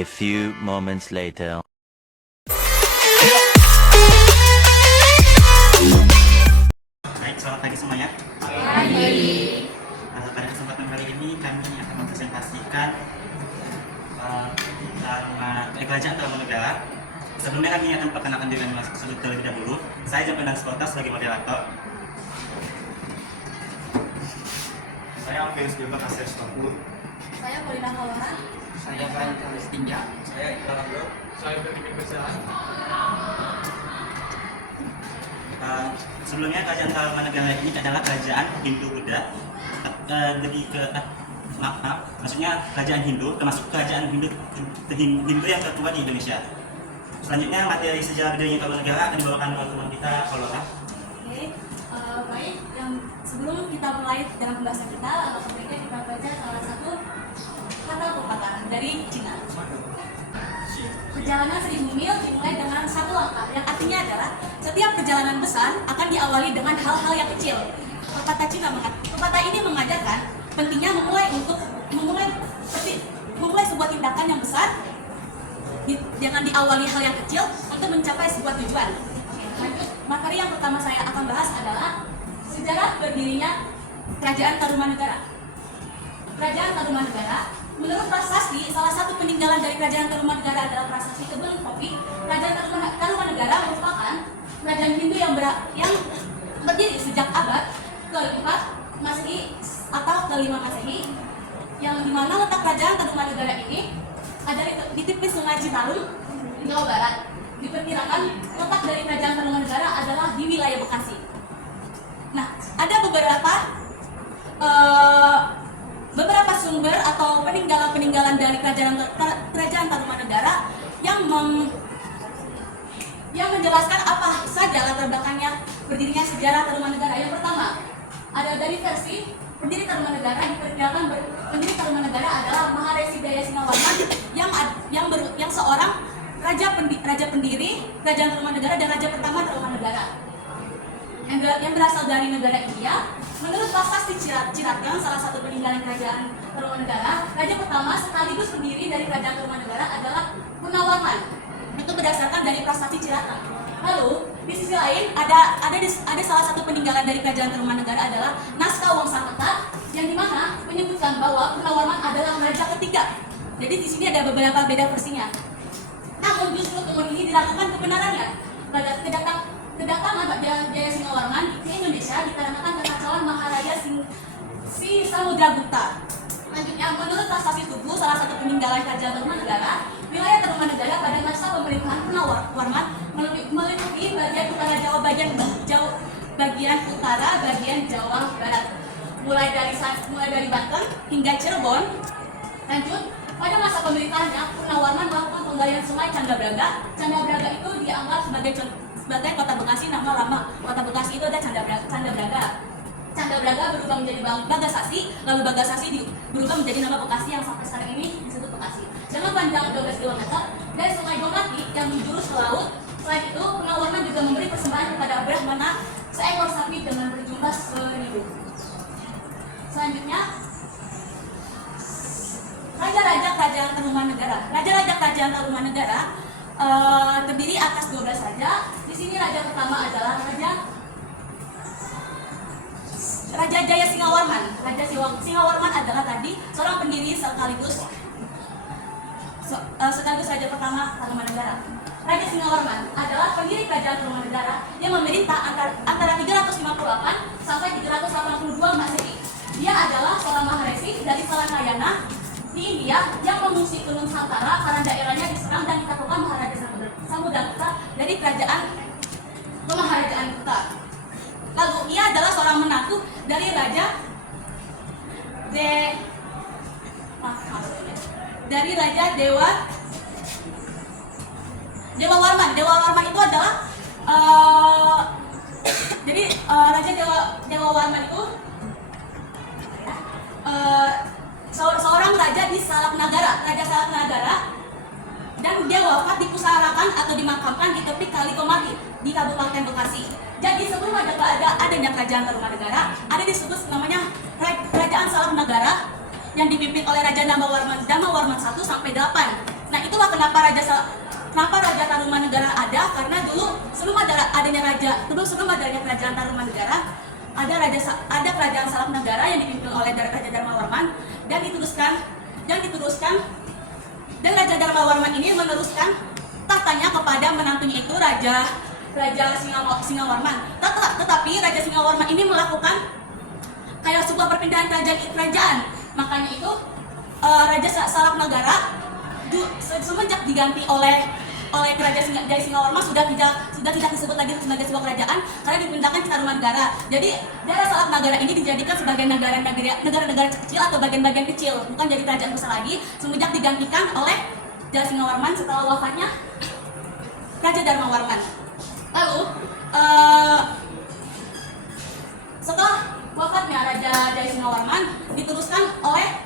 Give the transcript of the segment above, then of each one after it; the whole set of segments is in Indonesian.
A few moments later. Baik, selamat pagi semuanya. Pagi. Pada kesempatan kali ini kami akan mempresentasikan Kerajaan Tarumanegara. Sebelumnya kami akan perkenalkan diri kami terlebih dahulu. Saya Jampedan Skota sebagai moderator. Saya Alfius Bima Kasir Stokul. Saya Polina Kawaran. Saya Farhan Charles Tinja. Saya Iqbal Abdul. Saya Berdikin Berjalan. Sebelumnya Kerajaan Tarumanegara ini adalah kerajaan Hindu-Buddha. Maksudnya kerajaan Hindu, termasuk kerajaan Hindu yang tertua di Indonesia. Selanjutnya materi sejarah bidang Tarumanegara akan dibawakan oleh teman kita, Polora. Oke, baik. Yang sebelum kita mulai dalam pembahasan kita, alangkah baiknya kita baca salah satu kata pepatah dari Cina. Perjalanan 1000 mil dimulai dengan satu langkah, yang artinya adalah setiap perjalanan besar akan diawali dengan hal-hal yang kecil. Pepatah ini mengajarkan pentingnya memulai sebuah tindakan yang besar. Jangan diawali hal yang kecil untuk mencapai sebuah tujuan. Lanjut, materi yang pertama saya akan bahas adalah sejarah berdirinya Kerajaan Tarumanegara. Kerajaan Tarumanegara, menurut prasasti, salah satu peninggalan dari Kerajaan Tarumanegara adalah prasasti kebun kopi. Kerajaan Tarumanegara merupakan kerajaan Hindu yang berdiri sejak abad ke-4 Masehi atau ke-5 Masehi, yang dimana letak Kerajaan Tarumanegara ini ada di tepi Sungai Citarum, Jawa Barat. Diperkirakan letak dari Kerajaan Tarumanegara adalah di wilayah Bekasi. Nah, ada beberapa sumber atau peninggalan dari Kerajaan Tarumanegara yang menjelaskan apa saja latar belakangnya berdirinya sejarah Tarumanegara. Yang pertama, ada dari versi pendiri Tarumanegara. Diperkirakan pendiri Tarumanegara adalah Maharesi Daya Sinawarman yang seorang raja pendiri Kerajaan Tarumanegara dan raja pertama Tarumanegara yang berasal dari negara India. Menurut prasasti Ciratang, salah satu peninggalan Kerajaan Tarumanegara, raja pertama sekaligus pendiri dari Kerajaan Tarumanegara adalah Gunawarman. Itu berdasarkan dari prasasti Ciratang. Lalu di sisi lain ada salah satu peninggalan dari Kerajaan Tarumanegara adalah naskah Wongsaketa, yang dimana menyebutkan bahwa Gunawarman adalah raja ketiga. Jadi di sini ada beberapa beda versinya. Namun justru temuan ini dilakukan kebenarannya. Kedatangan Jaya Sinawarman ke Indonesia dikarenakan kekacauan Maharaja Si Samudragupta. Selanjutnya, menurut prasasti Tugu, salah satu peninggalan Kerajaan Tarumanegara, wilayah Tarumanegara pada masa pemerintahan Gunawarman meliputi bagian utara Jawa, bagian utara, bagian Jawa Barat, mulai dari Banten hingga Cirebon. Lanjut, pada masa pemerintahannya, Gunawarman melakukan penggalian sungai Candabraga. Candabraga itu dianggap sebagai kota Bekasi. Nama lama kota Bekasi itu ada Candabraga. Candabraga berubah menjadi Bagasasi, lalu Bagasasi berubah menjadi nama Bekasi yang sampai sekarang ini disebut Bekasi. Dengan panjang 12 km dari Sungai Gomati yang menjurus ke laut. Selain itu, Gunawarman juga memberi persembahan kepada Brahmana seekor sapi dengan berjumlah 1000. Selanjutnya, Raja-Raja Kerajaan Tarumanegara. Raja-Raja Kerajaan Tarumanegara terdiri atas 12 raja. Di sini raja pertama adalah Raja Jaya Sinawarman. Raja Sinawarman adalah tadi seorang pendiri sekaligus raja pertama Tarumanegara. Raja Sinawarman adalah pendiri Kerajaan Tarumanegara yang memerintah antara 358 sampai 382 Masehi. Dia adalah seorang Maharesi dari Salanayana di India yang mengungsi ke Nusantara karena daerahnya diserang dan ditaklukkan Maharaja Samudragupta dari kerajaan Maharaja Gupta. Lalu ia adalah seorang menantu dari Raja Dewa Warman. Dewa Warman itu adalah Raja Dewa Warman itu seorang raja di Raja Salak Nagara, dan dia wafat dipusarakan atau dimakamkan di tepi Kali Komati di Kabupaten Bekasi. Jadi sebelum adanya Kerajaan Tarumanegara, ada disebut namanya Kerajaan Salak Nagara yang dipimpin oleh Raja Damawarman 1 sampai 8. Nah, itulah kenapa Raja Tarumanegara ada, karena dulu sebelum adanya kerajaan Tarumanegara, ada kerajaan Salak Negara yang dipimpin oleh Raja Darmawarman dan Raja Darmawarman ini meneruskan tahtanya kepada menantunya itu Raja Singawarman. Tetapi Raja Singawarman ini melakukan kayak sebuah perpindahan kerajaan. Makanya itu Raja Salak Negara semenjak diganti oleh Kerajaan dari Singawarman sudah tidak disebut lagi sebagai sebuah kerajaan karena dipindahkan ke Tarumanegara. Jadi daerah Salak Negara ini dijadikan sebagai negara-negara kecil atau bagian-bagian kecil, bukan jadi kerajaan besar lagi semenjak digantikan oleh Jaya Singawarman setelah wafatnya Raja Darmawarman. Lalu setelah wafatnya Raja Jaya Singawarman diteruskan oleh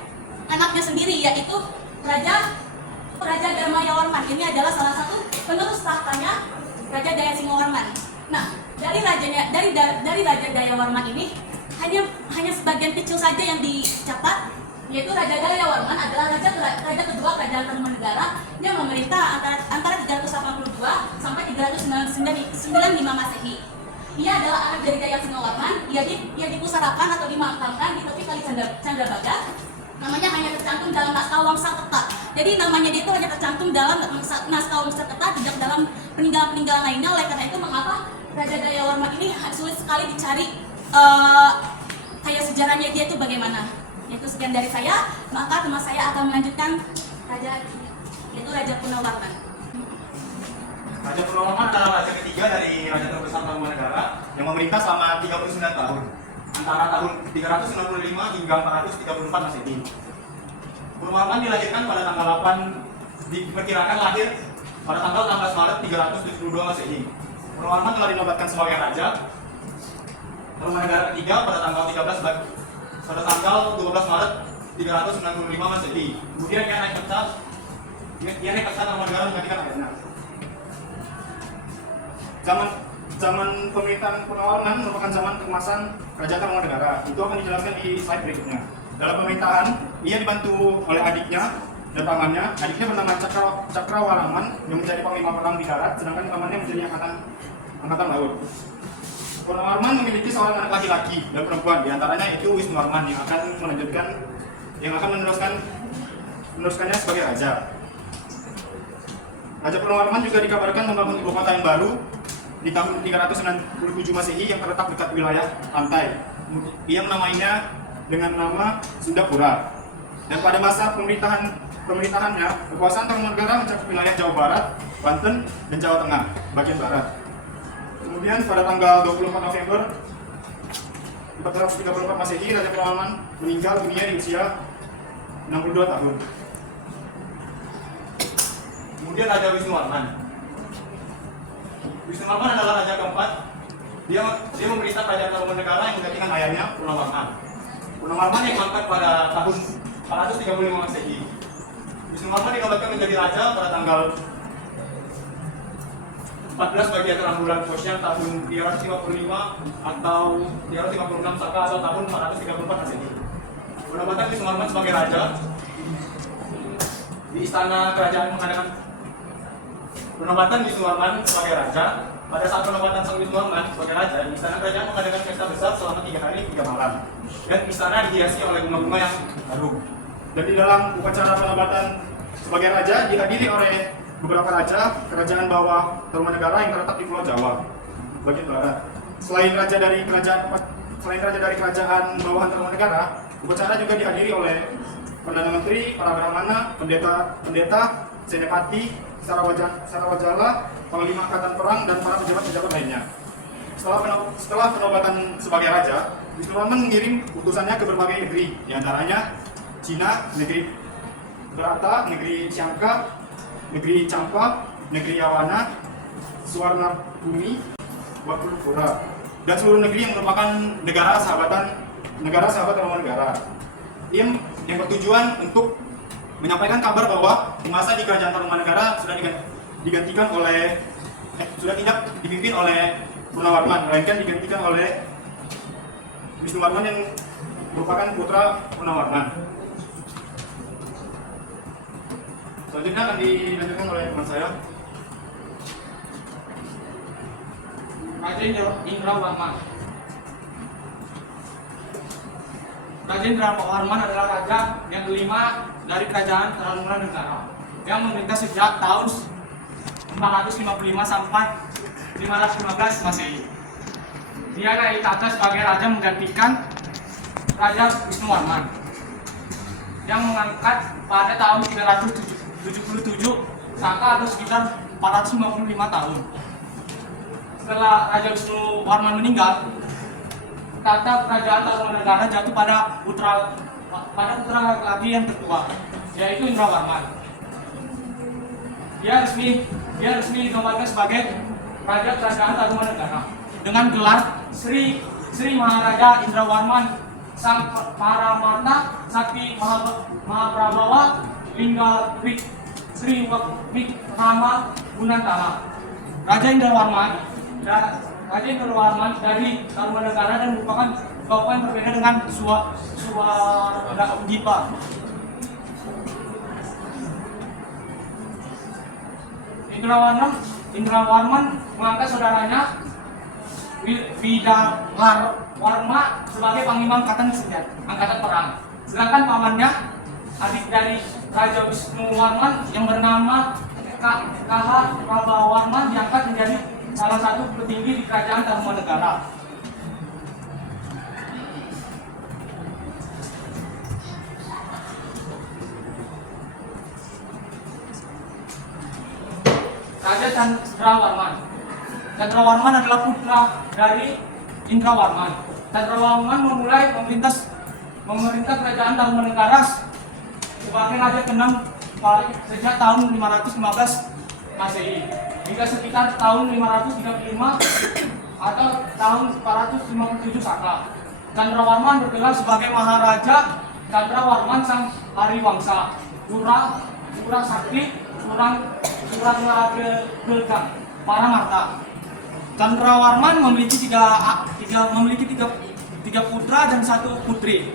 anaknya sendiri, yaitu Raja Darmawarman. Ini adalah salah satu penerus tahtanya Raja Jaya Singawarman. Nah, dari Raja Jayawarman ini hanya sebagian kecil saja yang dicatat, yaitu Raja Jayawarman adalah raja kedua kerajaan Tarumanegara yang memerintah antara 382 sampai 395 Masehi. Ia adalah anak dari Jaya Singawarman. Ia dipusarakan atau dimakamkan di tepi Kali Candrabaga. Namanya hanya tercantum dalam naskah Wangsakerta. Jadi namanya dia itu hanya tercantum dalam naskah Wangsakerta, tidak dalam peninggalan-peninggalan lainnya. Oleh karena itu mengapa Raja Jayawarman ini sulit sekali dicari kayak sejarahnya dia itu bagaimana. Itu sekian dari saya, maka teman saya akan melanjutkan yaitu Raja Punawarman. Raja Punawarman adalah raja ketiga dari raja terbesar Tarumanegara yang memerintah selama 39 tahun, antara tahun 395 hingga 434 Masehi. Punawarman dilahirkan pada tanggal 8, diperkirakan lahir pada tanggal 16 Maret 372 Masehi. Punawarman telah dinobatkan sebagai raja Tarumanegara ketiga pada tanggal 12 Maret 395 Masehi. Kemudian ia naik peta Tarumanegara menggantikan ayahnya. Zaman pemerintahan Punawarman merupakan zaman keemasan Kerajaan Tarumanegara. Itu akan dijelaskan di slide berikutnya. Dalam pemerintahan, ia dibantu oleh adiknya dan pamannya. Adiknya bernama Cakrawaraman yang menjadi panglima perang di darat, sedangkan pamannya menjadi angkatan laut. Punawarman memiliki seorang anak laki-laki dan perempuan, diantaranya itu Wisnuwarman yang akan meneruskannya sebagai raja. Raja Punawarman juga dikabarkan membangun ibu kota yang baru di tahun 397 Masehi yang terletak dekat wilayah pantai. Ia menamainya dengan nama Sundapura. Dan pada masa pemerintahannya, kekuasaan Tarumanegara mencakup wilayah Jawa Barat, Banten, dan Jawa Tengah, bagian barat. Kemudian pada tanggal 24 November 434 Masehi, Raja Punawarman meninggal dunia di usia 62 tahun. Kemudian Raja Wisnuwarman. Wisnuwarman adalah raja keempat. Dia memerintah kerajaan Tarumanegara yang menggantikan ayahnya Punawarman. Punawarman yang diangkat pada tahun 435 Masehi. Wisnuwarman dinobatkan menjadi raja pada tanggal 14 bagi terang bulan Kosyan tahun 355 atau 356 Saka atau tahun 434 Masehi. Penobatan Wisnuwarman sebagai raja di istana kerajaan mengadakan penobatan Wisnuwarman sebagai raja. Pada saat penobatan sang Wisnuwarman sebagai raja, di istana kerajaan mengadakan pesta besar selama 3 hari 3 malam. Dan istana dihiasi oleh bunga-bunga yang harum. Dan di dalam upacara penobatan sebagai raja dihadiri oleh beberapa raja kerajaan bawah Tarumanegara yang terletak di Pulau Jawa bagian barat. Selain raja dari kerajaan bawahan Tarumanegara, upacara juga dihadiri oleh Perdana Menteri, para Brahmana, pendeta, senepati, Sarawajala, Panglima Angkatan Perang, dan para pejabat-pejabat lainnya. Setelah penobatan sebagai raja, Wisnuwarman mengirim utusannya ke berbagai negeri, diantaranya Cina, negeri Berata, negeri Ciangka, negeri Campa, negeri Yawana, Suwarna Bumi, Wakulupura, dan seluruh negeri yang merupakan negara sahabat Tarumanegara. Yang bertujuan untuk menyampaikan kabar bahwa penguasa di kerajaan Tarumanegara sudah tidak dipimpin oleh Punawarman, melainkan digantikan oleh Wisnuwarman yang merupakan putra Punawarman. Selanjutnya akan dilanjutkan oleh teman saya. Raja Indrawarman. Raja Indrawarman adalah raja yang kelima dari kerajaan Tarumanegara yang memerintah sejak tahun 455 sampai 515 Masehi. Dia ditata sebagai raja menggantikan Raja Wisnuwarman yang mengangkat pada tahun 377 Saka atau sekitar 455 tahun. Setelah Raja Wisnuwarman meninggal, tata kerajaan Tarumanegara jatuh pada putra laki yang tertua, yaitu Indrawarman. Dia resmi dinobatkan sebagai Raja Kerajaan Tarumanegara dengan gelar Sri Maharaja Indrawarman Sang Paramarta Sakti Mahaprabhawa Lingga Sri Wikrama Gunantama. Raja Indrawarman dari Tarumanegara dan merupakan kawasan berbeda dengan Swarajippa. Indrawarman mengangkat saudaranya Widawarma sebagai panglima angkatan perang. Sedangkan pamannya, adik dari Raja Wisnuwarman yang bernama Kaha Prabhawarman diangkat menjadi salah satu petinggi di kerajaan Tarumanegara. Raja Chandrawarman adalah putra dari Indrawarman. Chandrawarman memulai memerintah kerajaan Tarumanegara sebagai raja ke-6 sejak tahun 515 Masehi hingga sekitar tahun 535 atau tahun 457 Saka. Chandrawarman bergelar sebagai Maharaja Chandrawarman Sang Hariwangsa Pura Sakti Suranglagegang Paramarta. Chandrawarman memiliki tiga putra dan satu putri.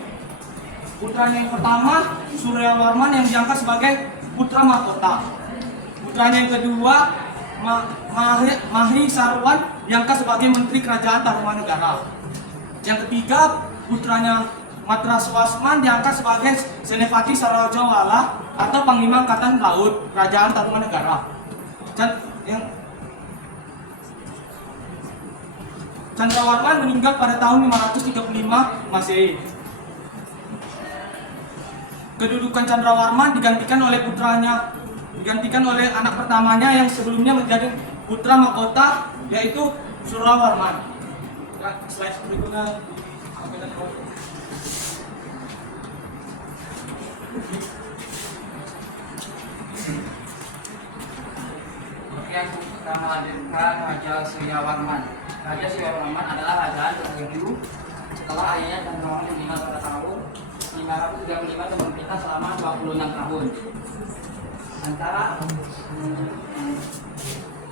Putranya yang pertama Suryawarman yang diangkat sebagai putra mahkota. Putranya yang kedua Mahri Sarwan diangkat sebagai menteri kerajaan Tarumanegara. Yang ketiga putranya Matraswasman diangkat sebagai Senepati Sarojawala atau panglima angkatan laut kerajaan Tarumanegara. Chandrawarman meninggal pada tahun 535 Masehi. Kedudukan Chandrawarman digantikan oleh anak pertamanya yang sebelumnya menjadi putra mahkota, yaitu Surawarman. Slide berikutnya. Yang kita melanjutkan Raja Suryawarman. Raja Suryawarman adalah raja terdahulu setelah ayahnya Chandrawarman meninggal pada tahun 535 dan memerintah selama 26 tahun.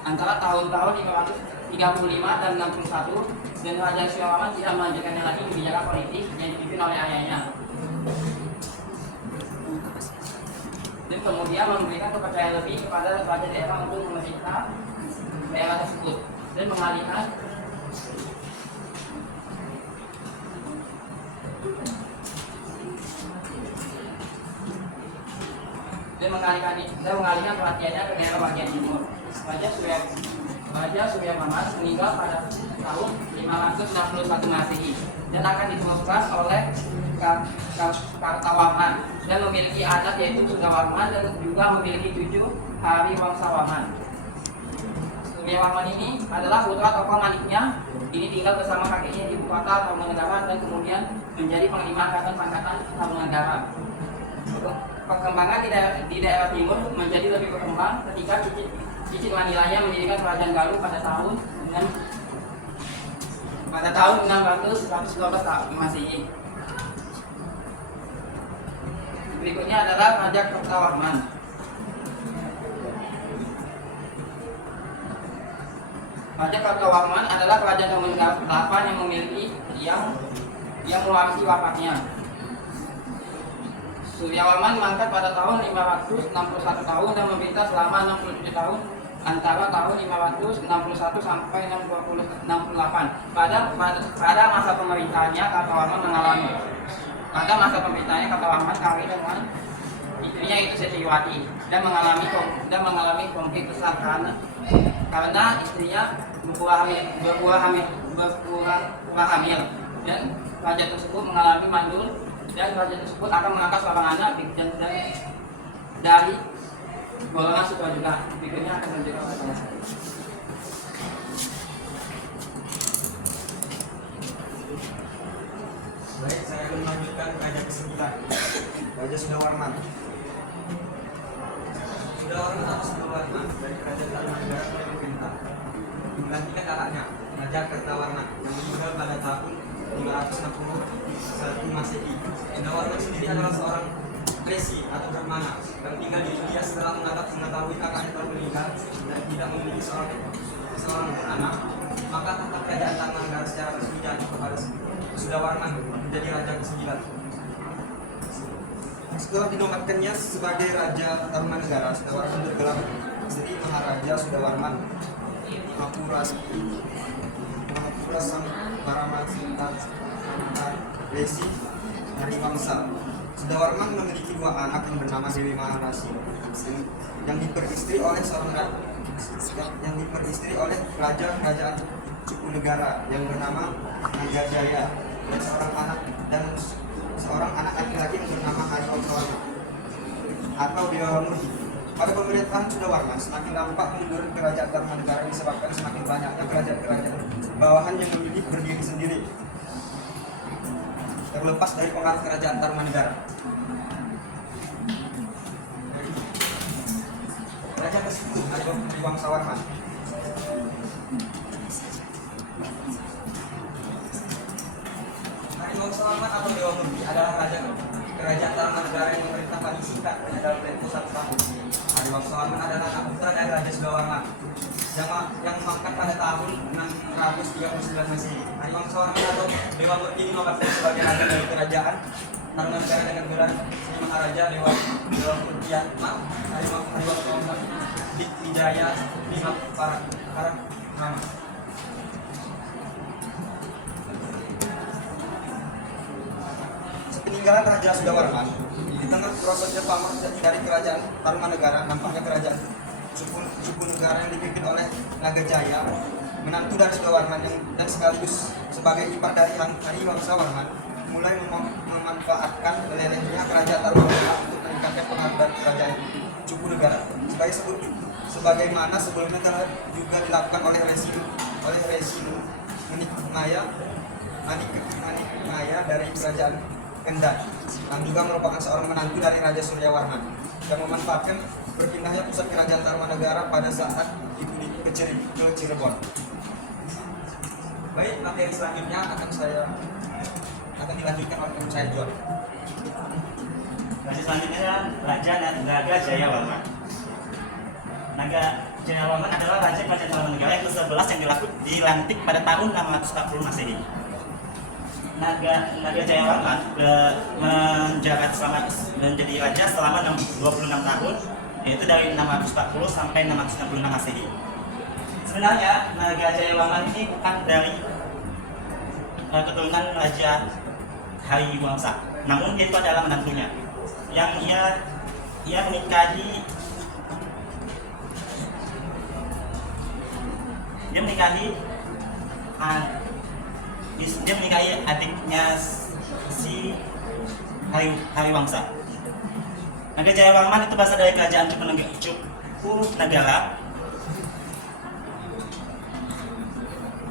Antara tahun-tahun 535 dan 61, dan Raja Suryawarman tidak melanjutkannya lagi kebijakan politik yang dipimpin oleh ayahnya. Dan kemudian memberikan kepercayaan lebih kepada raja daerah untuk memerintah daerah tersebut dan mengalihkan perhatiannya ke daerah bagian timur. Raja Suryawarman meninggal pada tahun 561 Masehi dan akan diteruskan oleh Kartawarman dan memiliki anak yaitu Sudawarman dan juga memiliki cucu Hariwangsawarman. Suryawarman ini adalah putra tokoh Maniknya. Ini tinggal bersama kakeknya di ibu kota Tarumanegara dan kemudian menjadi panglima angkatan pangkatan Tarumanegara. Perkembangan di daerah timur menjadi lebih berkembang ketika Cicit Manilanya mendirikan kerajaan Galuh pada tahun 612 Masehi. Berikutnya adalah Raja Kartawarman. Raja Kartawarman adalah kerajaan Tarumanegara ke-8 yang mewarisi wafatnya. Suryawarman mangkat pada tahun 561 tahun dan memerintah selama 67 tahun antara tahun 561 sampai 68. Pada masa pemerintahannya Kartawarman kawin dengan istrinya itu Setiwati dan mengalami konflik besar karena istrinya berbuah hamil dan raja tersebut mengalami mandul dan raja tersebut akan mengangkat seorang anak dan dari golongan Sudra juga. Berikutnya akan menunjukkan kepada saya. Baik, saya akan melanjutkan raja ke-9, Raja Sudawarman. Sudawarman atau Sudawarman dari Kerajaan Tarumanegara memerintah menggantikan anaknya, Raja Kertawarman yang meninggal pada tahun 561 Masehi. Sudawarman sendiri adalah seorang resi atau brahmana yang tinggal di India setelah mengetahui kakaknya telah meninggal dan tidak memiliki seorang anak, maka tahta kerajaan Tarumanegara secara resmi jatuh kepada Sudawarman menjadi raja ke-9. Setelah dinobatkannya sebagai Raja Tarumanegara, Sudawarman bergelar Sri Maharaja Sudawarman Mahapura Sangparamasinta Resi Hariwangsa. Sudawarman memiliki 2 anak yang bernama Dewi Maharasi yang diperistri oleh Raja Kerajaan Cupunegara yang bernama Nagajaya dan seorang anak laki-laki yang bernama Hariwangsawarma atau Dewa Murti. Pada pemerintahan Sudawarman semakin nampak mundur kerajaan Tarumanegara disebabkan semakin banyaknya kerajaan-kerajaan bawahan yang memilih berdiri sendiri terlepas dari pengaruh kerajaan Tarumanegara. Raja ke-10 Hariwangsawarman. Hariwangsawarman atau Dewa Murti adalah raja kerajaan Tarumanegara yang memerintah paling singkat hanya dalam tempo 1 tahun. Hariwangsawarman adalah anak putra dari Raja Sudawarman yang mangkat pada tahun 639 Masehi. Hariwangsawarman atau Dewa Murti dinobatkan sebagai raja dari kerajaan Tarumanegara dengan gelar Sri Maharaja Dewa Murtiyatma Hariwangsawarman Wijaya Bima Parakrama. Peninggalan Raja Sudawarman di tengah prosesnya pamor dari kerajaan Tarumanegara, nampaknya kerajaan Cupunegara yang dipimpin oleh Nagajaya, menantu dari Sudawarman dan sekaligus sebagai ipar dari Hariwangsawarman, mulai memanfaatkan lelehnya kerajaan Tarumanegara untuk meningkatkan pengaruh dari kerajaan Cupunegara. Sebagaimana sebelumnya telah juga dilakukan oleh Resi Manikmaya dari kerajaan Kendari, yang juga merupakan seorang menantu dari Raja Suryawarman yang memanfaatkan berpindahnya pusat kerajaan Tarumanegara pada saat itu ke Cirebon. Baik, materi selanjutnya akan dilanjutkan oleh teman saya John. Raja selanjutnya adalah Raja Nagajayawarman. Nagajayawarman adalah Raja Kerajaan Tarumanegara yang ke-11 yang dilantik pada tahun 640 Masehi. Nagajayawarman menjadi raja selama 26 tahun, yaitu dari 640 sampai 666 Masehi. Sebenarnya Nagajayawarman ini bukan dari keturunan Raja Hariwangsa, namun dia itu adalah menantunya yang ia menikahi adiknya si Hariwangsa. Nagajayawarman itu berasal dari kerajaan Cupunegara.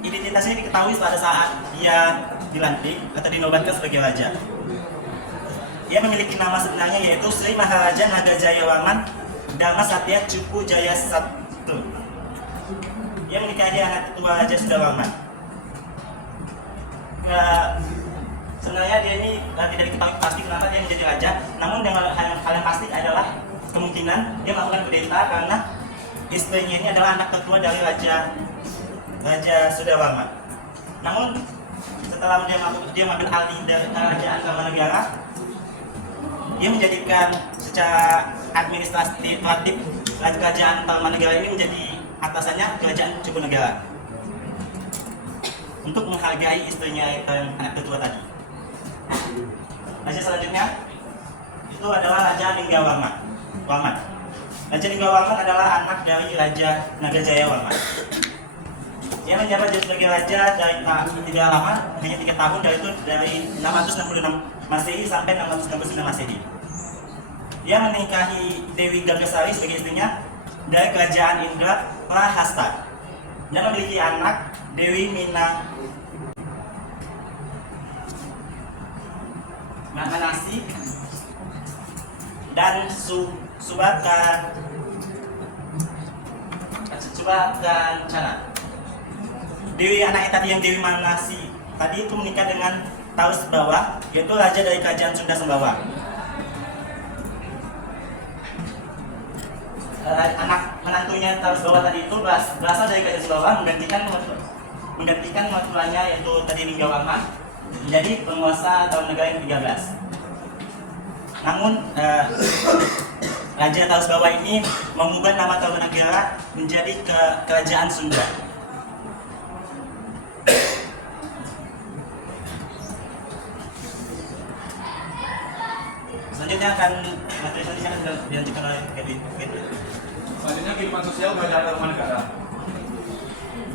Identitasnya diketahui pada saat dia dilantik atau dinobatkan sebagai raja. Ia memiliki nama sebenarnya yaitu Sri Maharaja Nagajayawarman Dharma Satya Cupu Jaya Sabtu. Ia menikahi anak ketua Raja Sudawarman. Sebenarnya dia ini tidak diketahui pasti kenapa dia menjadi raja, namun hal yang pasti adalah kemungkinan dia melakukan kudeta karena istrinya ini adalah anak ketua dari Raja Sudawarman. Namun setelah dia mengambil alih dari kerajaan Tarumanegara, ia menjadikan secara administratif kerajaan Tarumanegara ini menjadi atasannya kerajaan Cupunegara untuk menghargai istrinya yang anak ketua tadi. Raja selanjutnya itu adalah Raja Linggawarman. Raja Linggawarman adalah anak dari Raja Nagajaya Warman. Ia menjabat sebagai raja dari tidak lama, hanya 3 tahun, dari 666 Masehi sampai 669 Masehi. Ia menikahi Dewi Gagasari sebagai istrinya dari kerajaan Indra Prahasta dan memiliki anak Dewi Manasi dan Subakancana. Dewi anaknya tadi yang Dewi Manasi tadi itu menikah dengan Taus Sembawa, yaitu raja dari kerajaan Sunda Sembawa. Anak menantunya Taus Sembawa tadi itu berasal dari kerajaan Sembawa, menggantikan mertuanya yaitu tadi Linggawarman menjadi penguasa tahun negara yang 13. Namun Raja Taus Sembawa ini mengubah nama Tarumanegara menjadi Kerajaan Sunda. Selanjutnya akan materi selanjutnya akan dilanjutkan oleh Kevin. Selanjutnya kehidupan sosial Kerajaan Tarumanegara.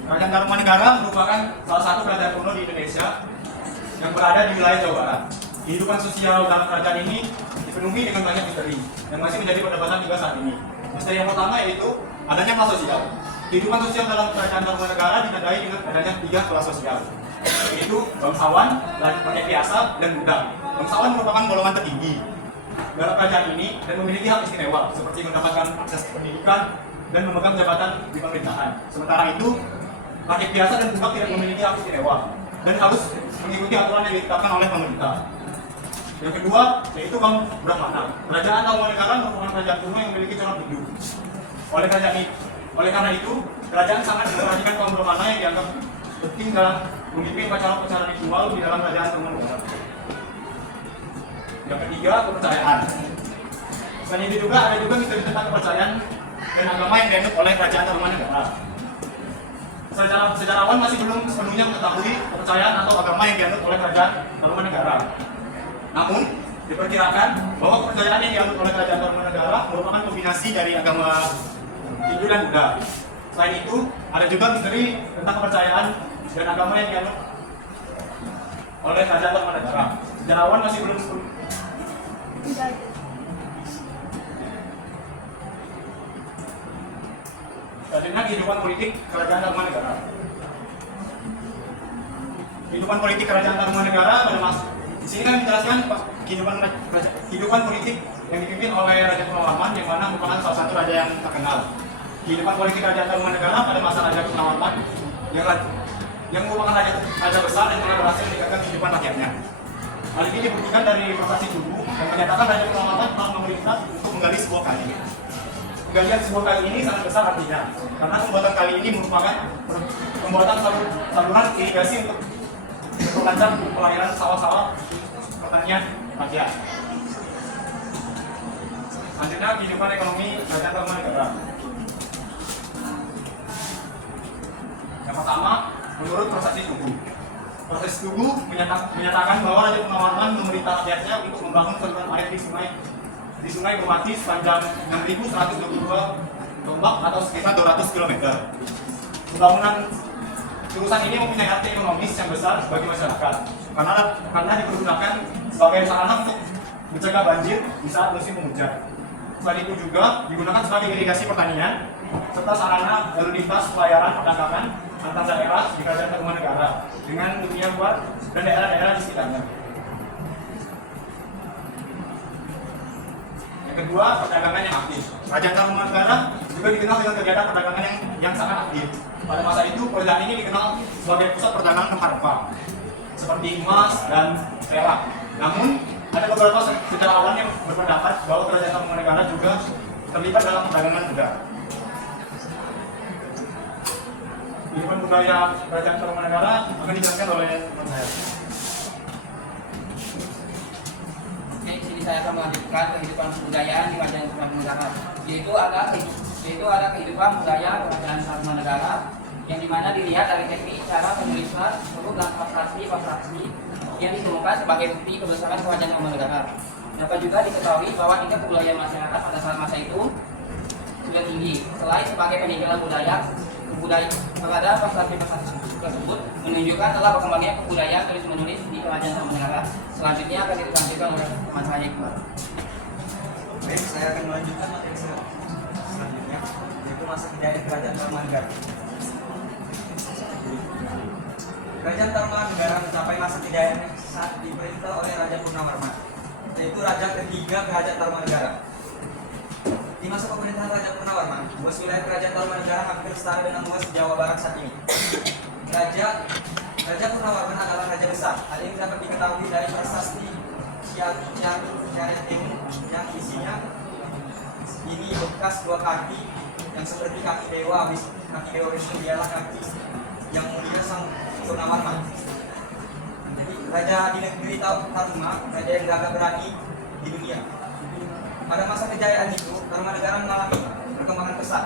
Kerajaan Tarumanegara merupakan salah satu kerajaan kuno di Indonesia yang berada di wilayah Jawa Barat. Kehidupan sosial dalam kerajaan ini dipenuhi dengan banyak misteri yang masih menjadi perdebatan hingga saat ini. Misteri yang pertama yaitu adanya kelas sosial. Kehidupan sosial dalam kerajaan Tarumanegara ditandai dengan adanya 3 kelas sosial, yaitu bangsawan, rakyat biasa, dan budak. Bangsawan merupakan golongan tertinggi dalam kerajaan ini dan memiliki hak istimewa seperti mendapatkan akses pendidikan dan memegang jabatan di pemerintahan. Sementara itu, rakyat biasa dan budak tidak memiliki hak istimewa dan harus mengikuti aturan yang ditetapkan oleh pemerintah. Yang kedua, yaitu kaum Brahmana. Kerajaan Tarumanegara merupakan kerajaan kuno yang memiliki corak hidup. Oleh karena itu, kerajaan sangat memperhatikan kaum Brahmana yang dianggap penting dalam memimpin upacara-upacara ritual di dalam kerajaan Tarumanegara. Yang ketiga, kepercayaan. Selain itu juga ada misteri tentang kepercayaan dan agama yang dianut oleh kerajaan Tarumanegara. Sejarawan masih belum sepenuhnya mengetahui kepercayaan atau agama yang dianut oleh kerajaan Tarumanegara. Namun, diperkirakan bahwa kepercayaan yang dianut oleh kerajaan Tarumanegara merupakan kombinasi dari agama Hindu dan Buddha. Selain itu, ada juga misteri tentang kepercayaan dan agama yang dianut oleh kerajaan Tarumanegara. Sejarawan masih belum Selanjutnya kehidupan politik kerajaan Tarumanegara. Kehidupan politik kerajaan Tarumanegara di sini kan menjelaskan kehidupan politik yang dipimpin oleh Raja Kunawarman yang mana merupakan salah satu raja yang terkenal. Kehidupan politik kerajaan Tarumanegara pada masa Raja Kunawarman yang merupakan raja besar yang telah berhasil meningkatkan kehidupan rakyatnya. Hal ini dibuktikan dari prasasti Tugu yang menyatakan Raja Kunawarman telah memerintah untuk menggali sebuah kali. Penggalian sebuah kali ini sangat besar artinya, karena pembuatan kali ini merupakan pembuatan saluran irigasi untuk memperlancar pelayanan sawah-sawah pertanian rakyat. Selanjutnya kehidupan ekonomi kerajaan Tarumanegara. Yang pertama, menurut prasasti Tugu. Prasasti Tugu menyatakan bahwa Raja Kunawarman memerintah rakyatnya untuk membangun saluran air di sungai Bermati sepanjang 6.122 tombak atau sekitar 200 km. Pembangunan urusan ini mempunyai arti ekonomis yang besar bagi masyarakat karena dipergunakan sebagai sarana untuk mencegah banjir di saat musim penghujan. Selain itu juga digunakan sebagai irigasi pertanian serta sarana lalu lintas pelayaran perdagangan antar daerah di kerajaan Tarumanegara dengan dunia luar dan daerah-daerah di sekitarnya. Yang kedua, perdagangan yang aktif. Kerajaan Tarumanegara juga dikenal dengan kegiatan perdagangan yang sangat aktif. Pada masa itu, kerajaan ini dikenal sebagai pusat perdagangan rempah-rempah seperti emas dan perak. Namun, ada beberapa sejarawan yang berpendapat bahwa kerajaan Tarumanegara juga terlibat dalam perdagangan budak. Kehidupan budaya kerajaan Tarumanegara akan dijelaskan oleh saya. Oke, sini saya akan melanjutkan kehidupan kebudayaan di Kerajaan Tarumanegara, yaitu ada kehidupan budaya Kerajaan Tarumanegara yang dimana dilihat dari teknik cara penulisan huruf dan prasasti yang ditemukan sebagai bukti kebesaran Kerajaan Tarumanegara. Dapat juga diketahui bahwa tingkat kebudayaan masyarakat pada saat masa itu sudah tinggi. Selain sebagai peninggalan budaya pada prasasti tersebut menunjukkan telah berkembangnya kebudayaan tulis menulis di Kerajaan Tarumanegara. Selanjutnya akan dilanjutkan oleh teman saya Iqbal. Baik, saya akan melanjutkan materi selanjutnya, yaitu masa kejayaan Kerajaan Tarumanegara. Kerajaan Tarumanegara mencapai masa kejayaannya saat diperintah oleh Raja Purnawarman, yaitu raja ketiga Kerajaan Tarumanegara. Di masa pemerintahan Raja Purnawarman, luas wilayah Kerajaan Tarumanegara hampir setara dengan luas Jawa Barat saat ini. Raja Purnawarman adalah raja besar. Hal ini dapat diketahui dari prasasti Syariatim yang isinya ini bekas dua kaki yang seperti kaki dewa. Kaki dewa Wisnu ialah kaki yang mulia sang Purnawarman. Jadi raja di negeri Taruma, raja yang gagah berani di dunia. Pada masa kejayaan itu, Tarumanegara mengalami perkembangan pesat.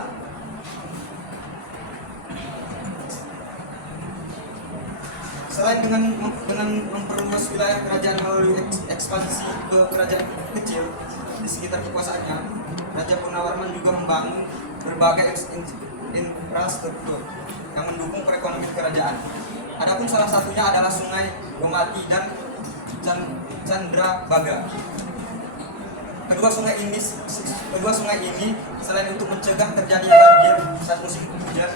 Selain dengan memperluas wilayah kerajaan melalui ekspansi ke kerajaan kecil di sekitar kekuasaannya, Raja Purnawarman juga membangun berbagai infrastruktur yang mendukung perekonomian kerajaan. Adapun salah satunya adalah Sungai Gomati dan Candrabaga. Kedua sungai ini selain untuk mencegah terjadinya banjir saat musim hujan,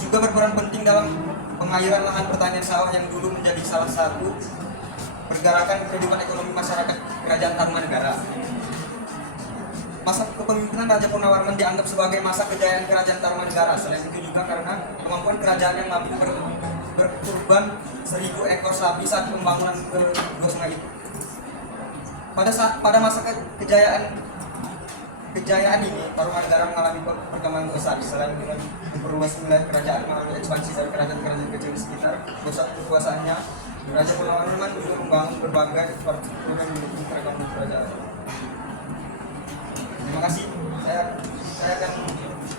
juga berperan penting dalam pengairan lahan pertanian sawah yang dulu menjadi salah satu pergerakan kehidupan ekonomi masyarakat Kerajaan Tarumanegara. Masa kepemimpinan Raja Purnawarman dianggap sebagai masa kejayaan Kerajaan Tarumanegara. Selain itu juga karena kemampuan kerajaan yang mampu berkurban 1.000 ekor sapi saat pembangunan kedua sungai itu. Pada masa kejayaan ini, Tarumanegara mengalami perkembangan besar. Selain dengan memperluas wilayah kerajaan melalui ekspansi dari kerajaan-kerajaan kecil di sekitar kekuasaannya, Raja Purnawarman juga membangun berbagai infrastruktur yang mendukung perekonomian kerajaan. Terima kasih. Saya akan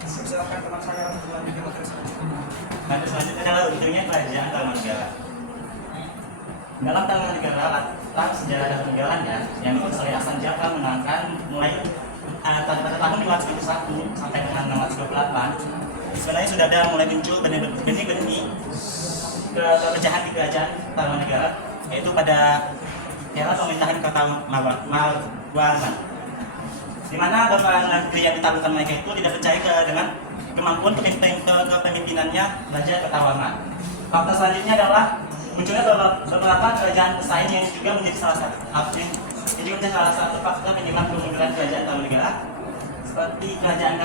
persilakan teman saya untuk melanjutkan materi selanjutnya. Materi selanjutnya adalah utuhnya Kerajaan Tarumanegara. Dalam Tarumanegara, latar sejarah dan peninggalannya yang ditulis oleh Hasan Jaka menangkan mulai pada tahun 571 sampai dengan 628. Sebenarnya sudah ada mulai muncul benih-benih kepecahan di Kerajaan Tarumanegara, yaitu pada era pemerintahan Marwanan, di mana beberapa negeri yang ditaklukkan mereka itu tidak percaya dengan kemampuan kepemimpinannya Raja Kertawarman. Fakta selanjutnya adalah munculnya beberapa kerajaan pesaing yang juga menjadi salah satu faktor penyebab kemunduran Kerajaan Tarumanegara, seperti Kerajaan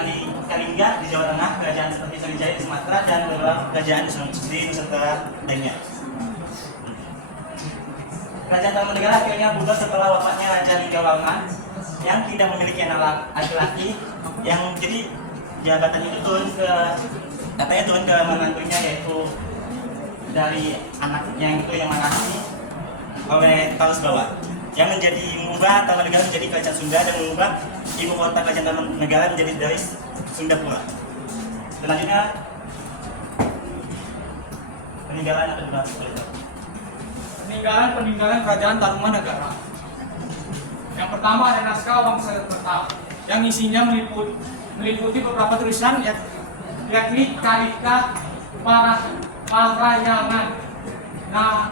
Kalingga di Jawa Tengah, kerajaan seperti Sriwijaya di Sumatera, dan beberapa kerajaan di Nusantara lainnya. Kerajaan Tarumanegara akhirnya bubar setelah wafatnya Raja Ligawarman yang tidak memiliki anak laki-laki, yang jadi jabatan itu turun ke menantunya, yaitu dari anaknya yang manasi oleh Paus Bawa, yang mengubah Tarumanegara menjadi Kerajaan Sunda dan mengubah ibu kota Kerajaan Tarumanegara menjadi dari Sundapura. Selanjutnya peninggalan atau peninggalan Kerajaan Tarumanegara. Yang pertama ada naskah Wangsa Kerta yang isinya meliputi beberapa tulisan yakni Kalika Parayangan,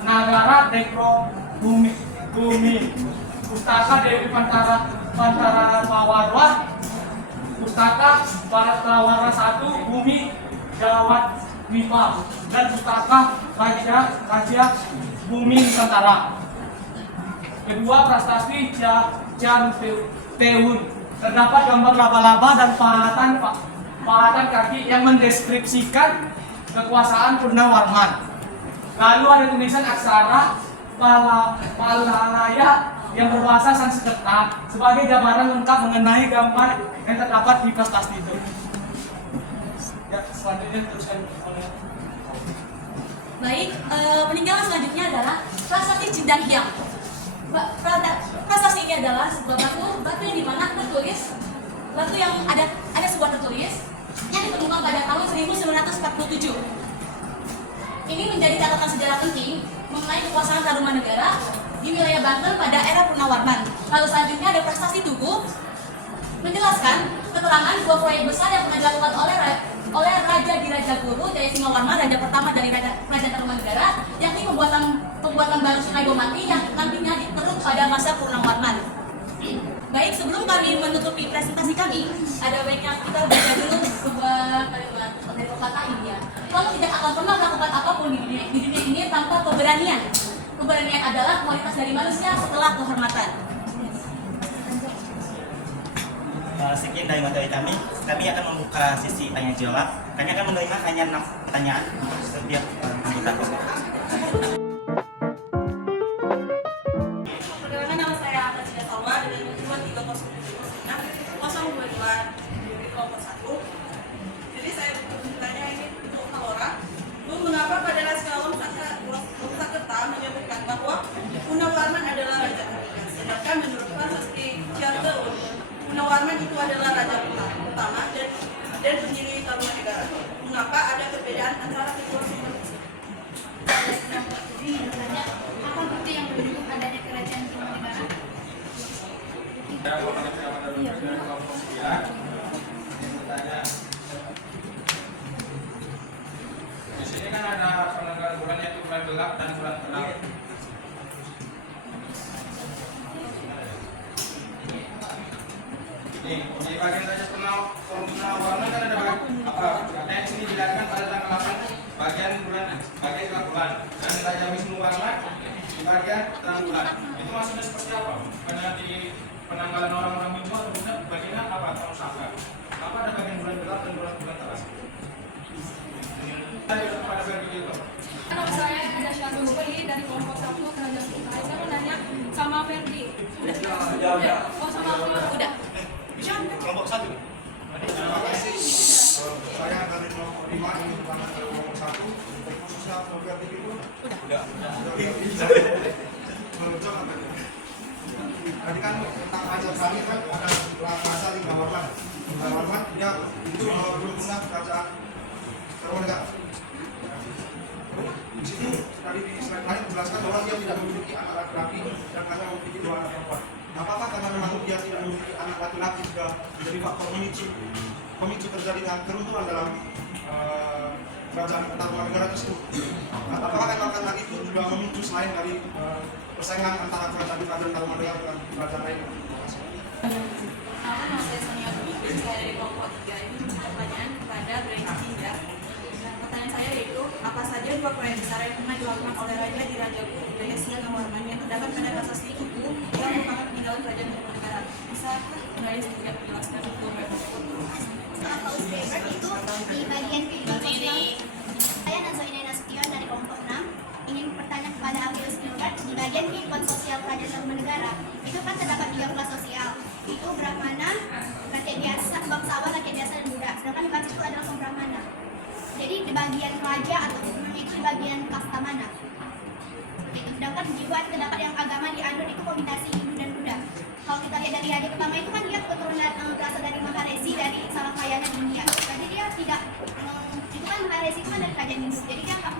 Nagara Dekro Bumi, Pustaka Dewi Pantara Pawarwa, Pustaka Parawara 1 Bumi Jawat Wipa, dan Pustaka Raja Bumi Nusantara. Kedua, prasasti Teun. Terdapat gambar laba-laba dan pahatan kaki yang mendeskripsikan kekuasaan Purnawarman. Lalu ada tulisan aksara Palalaya yang berbahasa Sanskerta sebagai gambaran lengkap mengenai gambar yang terdapat di prasasti itu. Ya, selanjutnya teruskan oleh. Baik, peninggalan selanjutnya adalah prasasti Cindan Hyang. Prasasti ini adalah sebuah batu yang dimana tertulis, batu yang ada sebuah tertulis yang ditemukan pada tahun 1947. Ini menjadi catatan sejarah penting mengenai kekuasaan Tarumanegara di wilayah Banten pada era Purnawarman. Lalu selanjutnya ada prestasi Tugu menjelaskan keterangan dua proyek besar yang pernah dilakukan oleh Raja Dirajaguru Jayasingawarman, raja pertama dari Raja Tarumanegara, yakni pembuatan baru Sungai Bomati yang nantinya dikeruk pada masa Purnawarman. Baik, sebelum kami menutupi presentasi kami, ada baiknya kita baca dulu sebuah kalimat dari pepatah India. Kamu tidak akan pernah melakukan apapun di dunia ini tanpa keberanian. Keberanian adalah kualitas dari manusia setelah kehormatan. Sekian dari materi kami. Kami akan membuka sesi tanya jawab. Kami akan menerima hanya 6 pertanyaan untuk setiap anggota. Perkenalkan, nama saya Atasya Salwa dengan tujuan 3022 kelompok 1. Jadi saya bertanya ini untuk Kalora. Mengapa pada naskah Sakerta menyebutkan bahwa Purnawarman adalah raja ketiga, sedangkan menurut Prasasti Tjarga Purnawarman itu adalah raja pertama dan pendiri Tarumanegara. Mengapa ada perbedaan antara kedua sumber tersebut? Jadi bertanya, apa bukti yang mendukung adanya kerajaan Tarumanegara? Di sini kan ada penanggalan bulannya itu bulan gelap dan bulan terang. Nih, di bagian raja Purnawarman kan ada apa? Karena di sini dilihatkan pada tanggal 8 bagian gelap bulan dan Raja Wisnuwarman di bagian terang bulan. Itu maksudnya seperti apa? Karena di penanggalan orang-orang Hindu atau Buddha bagiannya apa? Tamusaka. Apa ada bagian bulan gelap dan bulan terang? Pada bagian itu. Nama saya ada Syarul Bupeli dari kelompok 1 Kerajaan Kutai. Saya mau nanya sama Ferdi. Udah. Oh, sama aku udah. Kelompok 1. Terima kasih. Saya dari kelompok 5 ini merupakan kelompok 1 khususnya program itu udah. Tadi kan tentang ajar kami kan ada Raja Linggawarman. Linggawarman dia itu dulu pernah kerajaan Tarumanegara. Di situ tadi di slide lain dijelaskan bahwa dia tidak memiliki anak laki-laki dan hanya memiliki 2 anak perempuan. Apakah karena memang dia tidak memiliki anak laki-laki juga menjadi faktor pemicu terjadinya keruntuhan dalam kerajaan Tarumanegara tersebut? Apakah memang lagi itu juga memicu selain dari persaingan antara kerajaan Tarumanegara dengan kerajaan lain? Nama saya Sonia Budi, saya dari kelompok 3. Ini pertanyaan kepada Brenda Cinda. Pertanyaan saya yaitu, apa saja dua proyek besar yang pernah dilakukan oleh Raja Dirajaguru Jayasingawarman yang terdapat pada prasasti Tugu yang merupakan peninggalan kerajaan Tarumanegara? Bisakah Brenda tidak menjelaskan dua proyek tersebut? Itu di bagian kehidupan sosial. Saya Nazoina Nasution dari kelompok 6 ingin bertanya kepada Abius Gilbert, di bagian kehidupan sosial kerajaan Tarumanegara itu kan terdapat 3 kelas sosial, itu Brahmana, rakyat biasa, bangsawan, rakyat biasa dan Buddha, sedangkan di bagian itu adalah Brahmana. Jadi di bagian raja atau gubernur itu di bagian kasta mana? Itu sedangkan juga terdapat yang agama dianut itu kombinasi Hindu dan Buddha. Kalau kita lihat dari raja pertama itu kan dia keturunan berasal dari Maharesi dari salah kayanan India. Jadi dia tidak itu kan Maharesi itu kan dari kerajaan Hindu. Jadi dia nggak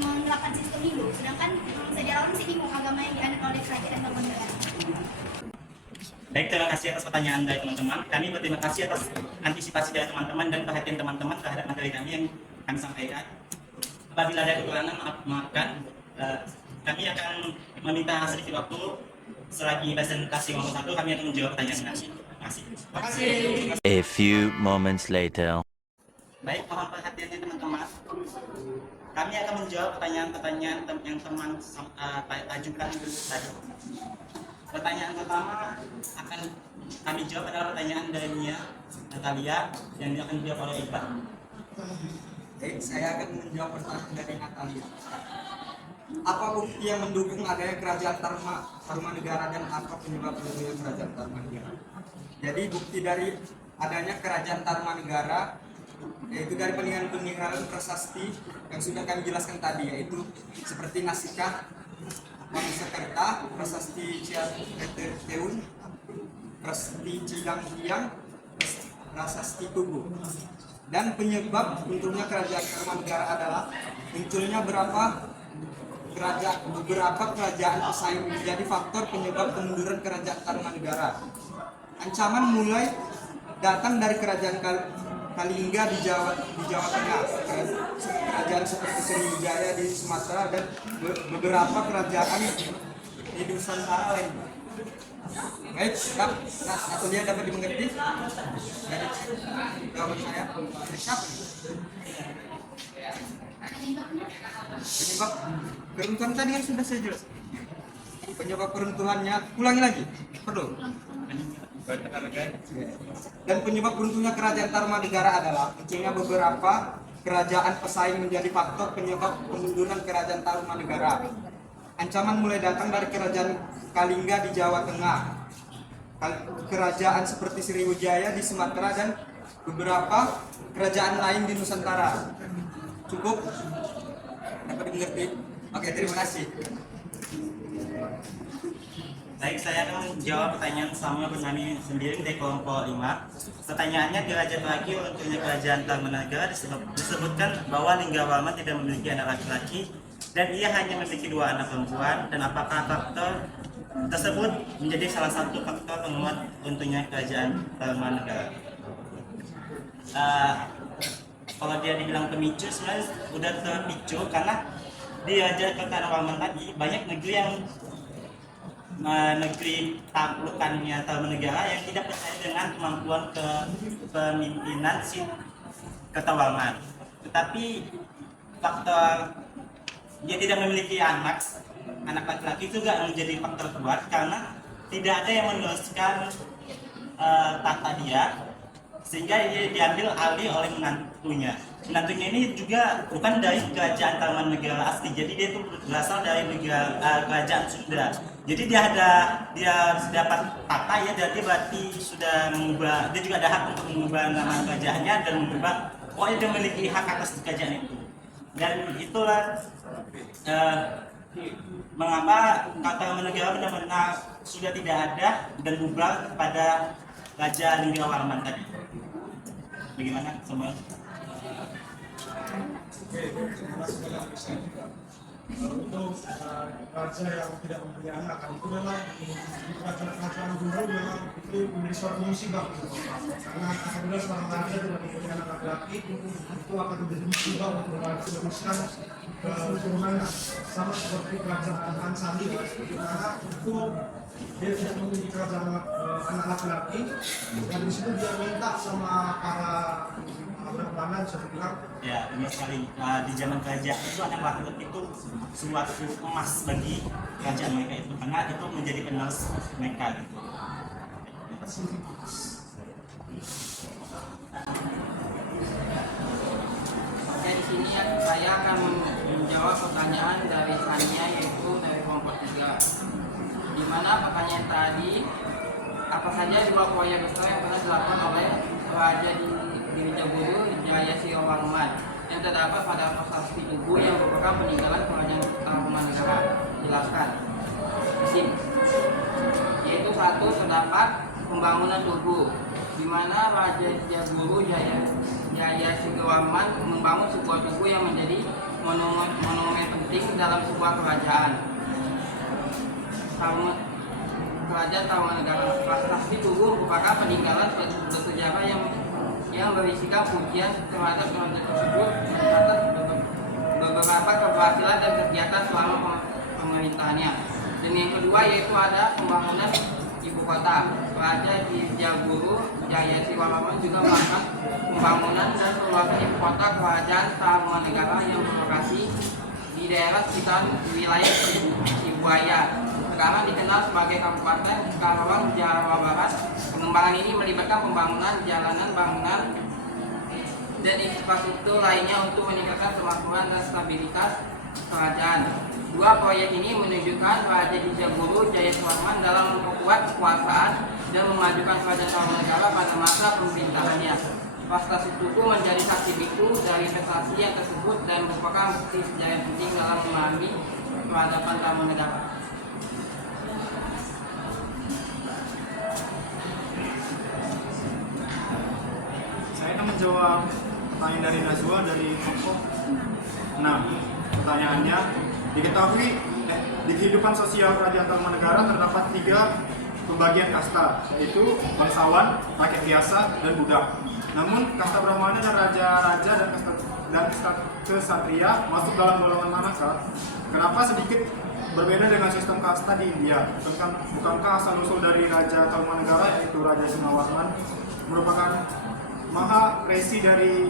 menerapkan sistem Hindu. Sedangkan sejarawan sih bingung agama yang dianut oleh kerajaan Tarumanegara. Baik, terima kasih atas pertanyaan dari teman-teman. Kami berterima kasih atas antisipasi dari teman-teman dan perhatian teman-teman terhadap materi kami yang kami sampaikan. Apabila ada kekurangan, maafkan. Kami akan meminta sedikit waktu selagi presentasi kelompok 1, kami akan menjawab pertanyaan kami. Terima kasih. A few moments later. Baik, mohon perhatiannya teman-teman. Kami akan menjawab pertanyaan-pertanyaan yang teman ajukan tadi. Pertanyaan pertama akan kami jawab adalah pertanyaan dari Nia Natalia yang akan dijawab oleh Iqbal. Baik, saya akan menjawab pertanyaan dari Natalia. Apa bukti yang mendukung adanya kerajaan Tarumanegara dan apa penyebab adanya kerajaan Tarumanegara? Jadi bukti dari adanya kerajaan Tarumanegara yaitu dari peninggalan prasasti yang sudah kami jelaskan tadi, yaitu seperti naskah Wangsakerta, Prasasti Ciateun, Prasasti Cidanghiang, Prasasti Tugu. Dan penyebab munculnya kerajaan Tarumanegara adalah munculnya beberapa kerajaan pesaing menjadi faktor penyebab kemunduran kerajaan Tarumanegara. Ancaman mulai datang dari kerajaan Kalingga di Jawa Tengah, kerajaan seperti Sriwijaya di Sumatera, dan beberapa kerajaan di Nusantara lain. Baik, atau dia dapat dimengerti? Dari jawaban saya, dari siapa? Penyebab keruntuhan tadi kan sudah saya jelas. Penyebab keruntuhannya, ulangi lagi, perlu. Dan penyebab runtuhnya kerajaan Tarumanegara adalah munculnya beberapa kerajaan pesaing menjadi faktor penyebab kemunduran kerajaan Tarumanegara. Ancaman mulai datang dari kerajaan Kalingga di Jawa Tengah, kerajaan seperti Sriwijaya di Sumatera, dan beberapa kerajaan lain di Nusantara. Cukup? Dapat dimengerti? Oke, terima kasih. Baik, saya akan menjawab pertanyaan Samuel Bernami sendiri dari kelompok 5. Pertanyaannya, di raja terakhir untuknya kerajaan Tarumanegara disebutkan bahwa Linggawarman tidak memiliki anak laki-laki dan ia hanya memiliki 2 anak perempuan, dan apakah faktor tersebut menjadi salah satu faktor penguat untuknya kerajaan Tarumanegara? Kalau dia dibilang pemicu, sebenarnya udah terpicu karena di Raja Kertanegara tadi banyak negeri yang negeri taklukannya Tarumanegara yang tidak percaya dengan kemampuan kepemimpinan si Kertawarman. Tetapi faktor dia tidak memiliki anak laki-laki juga menjadi faktor kuat karena tidak ada yang meneruskan tahta dia, sehingga dia diambil alih oleh menantunya. Menantunya ini juga bukan dari kerajaan Tarumanegara asli, jadi dia itu berasal dari kerajaan Sunda. Jadi dia dapat tahta ya, berarti sudah mengubah, dia juga ada hak untuk mengubah nama kerajaannya dan mengubah, pokoknya dia memiliki hak atas kerajaan itu. Dan itulah mengapa Tarumanegara benar-benar sudah tidak ada dan bubar kepada Raja Linggawarman tadi. Bagaimana semua? Untuk raja yang tidak mempunyai anak, itu memang kerajaan dulu memang itu menjadi suatu musibah, karena apabila seorang raja tidak mempunyai anak laki-laki, itu akan menjadi musibah untuk meneruskan keturunannya, sama seperti kerajaan Ansari, karena itu dia tidak memiliki kerajaan anak laki-laki, dan di situ dia minta sama para berkelangan, saya bilang ya, benar sekali. Di zaman kerajaan itu anak laki-laki itu suatu emas bagi kerajaan mereka itu, karena itu menjadi penerus mereka gitu. Oke, di sini saya akan menjawab pertanyaan dari Sania, yaitu dari kelompok 3. Di mana pertanyaan tadi, apa saja 2 proyek besar yang pernah dilakukan oleh Raja di Dirjaguru Jaya Sirawarman yang terdapat pada Prasasti Tugu yang merupakan peninggalan kerajaan Tarumanegara. Jelaskan di sini. Yaitu 1, terdapat pembangunan tugu, di mana Raja Dirjaguru Jaya Sirawarman membangun sebuah tugu yang menjadi monumen penting dalam sebuah kerajaan. Kerajaan Tarumanegara. Prasasti Tugu merupakan peninggalan bersejarah yang berisikan pujian terhadap kerajaan tersebut atas beberapa keberhasilan dan kegiatan selama pemerintahannya. Dan yang kedua yaitu ada pembangunan ibu kota. Raja Dirjaguru Jaya Sirawarman juga melakukan pembangunan dan perluasan ibu kota kerajaan Tarumanegara yang berlokasi di daerah sekitar wilayah Sriwijaya. Sekarang dikenal sebagai Kabupaten Karawang, Jawa Barat. Pengembangan ini melibatkan pembangunan jalanan, bangunan, dan infrastruktur lainnya untuk meningkatkan kemakmuran dan stabilitas kerajaan. 2 proyek ini menunjukkan Raja Dirjaguru Jaya Sirawarman dalam memperkuat kekuasaan dan memajukan kerajaan Tarumanegara pada masa pemerintahannya. Prasasti Tugu menjadi saksi bisu dari prestasi yang tersebut dan merupakan bukti sejarah penting dalam memahami peradaban Tarumanegara. akan menjawab pertanyaan dari Najwa dari kelompok 6. Pertanyaannya, diketahui di kehidupan sosial Kerajaan Tarumanegara terdapat 3 pembagian kasta, yaitu bangsawan, rakyat biasa, dan budak. Namun kasta Brahmana dan raja-raja dan kasta ksatria masuk dalam golongan manakah? Kenapa sedikit berbeda dengan sistem kasta di India? Bukankah asal-usul dari Raja Tarumanegara, yaitu Raja Singawarman, merupakan maha resi dari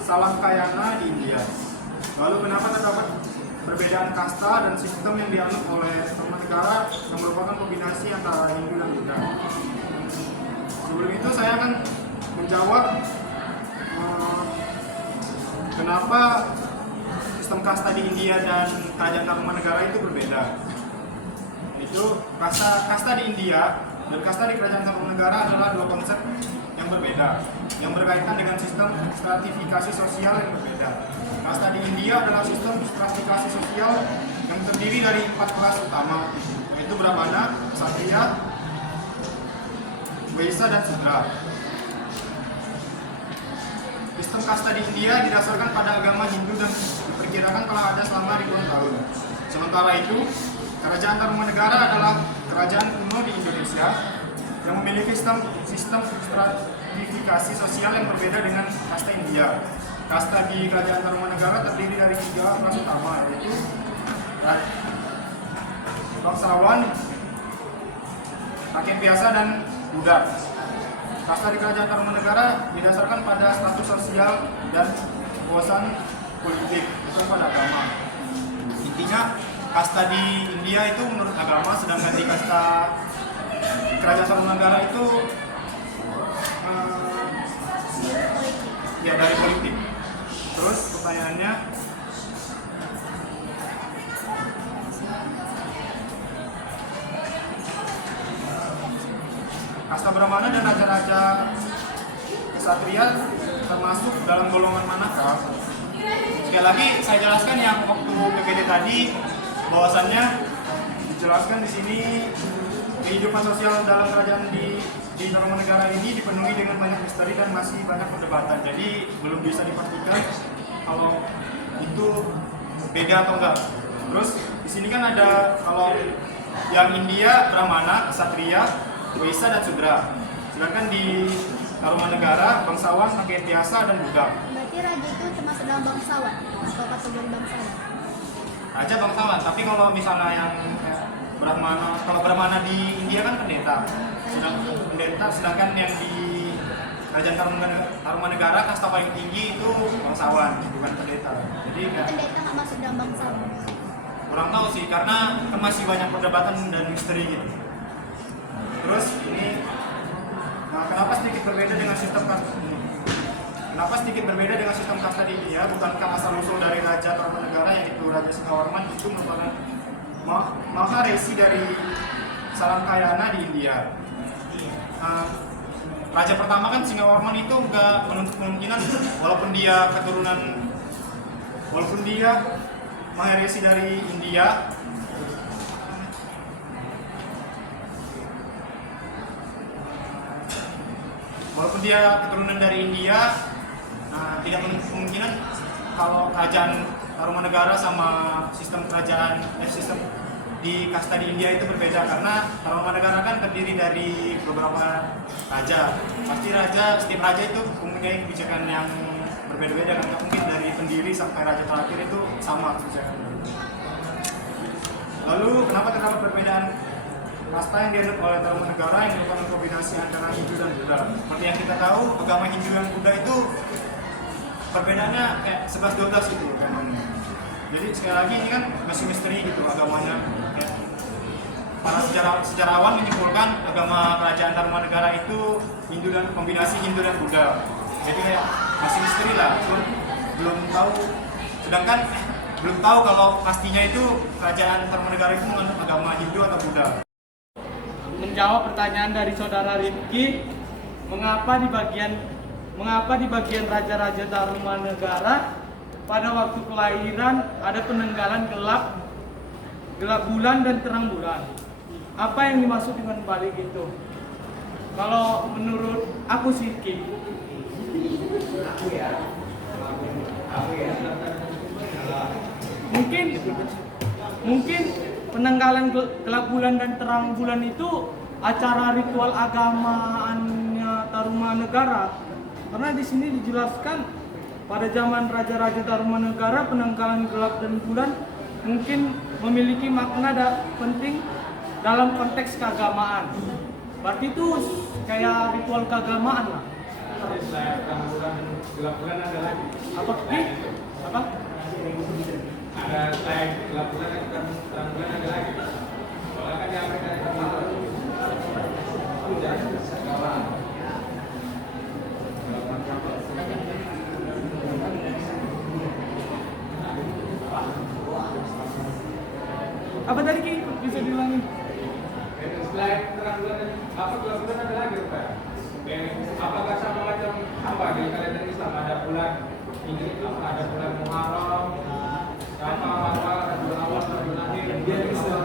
Salangkayana di India? Lalu kenapa terdapat perbedaan kasta dan sistem yang dianut oleh Tarumanegara yang merupakan kombinasi antara Hindu dan Buddha? Sebelum itu saya akan menjawab kenapa sistem kasta di India dan Kerajaan Tarumanegara itu berbeda. Itu kasta di India dan kasta di Kerajaan Tarumanegara adalah 2 konsep yang berbeda, yang berkaitan dengan sistem stratifikasi sosial yang berbeda. Kasta di India adalah sistem stratifikasi sosial yang terdiri dari 4 kelas utama, yaitu Brahmana, Ksatria, Vaisya, dan Sudra. Sistem kasta di India didasarkan pada agama Hindu dan diperkirakan telah ada selama ribuan tahun. Sementara itu, Kerajaan Tarumanegara adalah kerajaan kuno di Indonesia yang memiliki sistem stratifikasi sosial yang berbeda dengan kasta India. Kasta di Kerajaan Tarumanegara terdiri dari 3 kelas utama, yaitu bangsawan, rakyat biasa, dan budak. Kasta di Kerajaan Tarumanegara didasarkan pada status sosial dan kekuasaan politik, bukan pada agama. Intinya, kasta di India itu menurut agama, sedangkan di kasta Kerajaan Tarumanegara itu ya dari politik. Terus pertanyaannya, kasta Brahmana dan raja-raja ksatria termasuk dalam golongan manakah? Sekali lagi saya jelaskan yang waktu PPT tadi, bahwasannya dijelaskan di sini kehidupan sosial dalam kerajaan di Tarumanegara ini dipenuhi dengan banyak misteri dan masih banyak perdebatan. Jadi belum bisa dipastikan kalau itu beda atau enggak. Terus di sini kan ada kalau yang India Brahmana, Ksatria, Vaisya, dan Sudra. Sedangkan di Tarumanegara bangsawan, rakyat biasa, dan budak. Berarti raja itu termasuk dalam bangsawan atau kategori bangsawan? Raja bangsawan, tapi kalau misalnya yang Brahmana, kalau Brahmana di India kan pendeta, sedangkan yang di Kerajaan Tarumanegara kasta paling tinggi itu bangsawan, bukan pendeta. Jadi pendeta nggak masuk dalam bangsawan? Kurang tahu sih, karena kan masih banyak perdebatan dan misteri gitu. Terus ini, nah kenapa sedikit berbeda dengan sistem kasta ini? Kenapa sedikit berbeda dengan sistem kasta di India? Bukankah asal usul dari Raja Tarumanegara, yaitu Raja Singawarman, itu merupakan maha resi dari Salangkayana di India. Raja pertama kan Singawarman itu nggak menuntut kemungkinan, walaupun dia maha resi dari India, keturunan dari India, tidak menuntut kemungkinan kalau kerajaan Tarumanegara sama sistem sistem di kasta di India itu berbeda, karena Tarumanegara kan terdiri dari beberapa raja. Pasti setiap raja itu mempunyai kebijakan yang berbeda-beda, kan mungkin dari pendiri sampai raja terakhir itu sama kebijakan. Lalu kenapa terdapat perbedaan kasta yang dianut oleh Tarumanegara yang merupakan kombinasi antara Hindu dan Buddha? Seperti yang kita tahu, agama Hindu dan Buddha itu perbedaannya kayak 11-12 gitu kan. Jadi sekali lagi ini kan masih misteri gitu agamanya. Kayak para sejarawan menyimpulkan agama Kerajaan Tarumanegara itu kombinasi Hindu dan Buddha. Jadi kayak masih misteri lah, belum tahu. Sedangkan belum tahu kalau pastinya itu Kerajaan Tarumanegara itu menganut agama Hindu atau Buddha. Menjawab pertanyaan dari saudara Rifki, mengapa di bagian raja-raja Tarumanegara pada waktu kelahiran ada penanggalan gelap bulan dan terang bulan? Apa yang dimaksud dengan balik itu? Kalau menurut aku sih, Mungkin penanggalan gelap bulan dan terang bulan itu acara ritual agamaannya Tarumanegara. Karena di sini dijelaskan pada zaman Raja-Raja Tarumanegara penanggalan gelap dan bulan mungkin memiliki makna penting dalam konteks keagamaan. Berarti itu kayak ritual keagamaan lah. Gelap bulan ada lagi. Apa? Apa? Ada selain gelap bulan dan terang bulan ada lagi. Soalnya kan di Amerika itu apa tadi Ki? Bisa diulangi? selain terang bulan dan apa gelap bulan ada lagi Pak? Apakah sama macam apa di kalender Islam ada bulan Hijri, ada bulan Muharram, ada bulan awal, ada bulan akhir, dia bisa.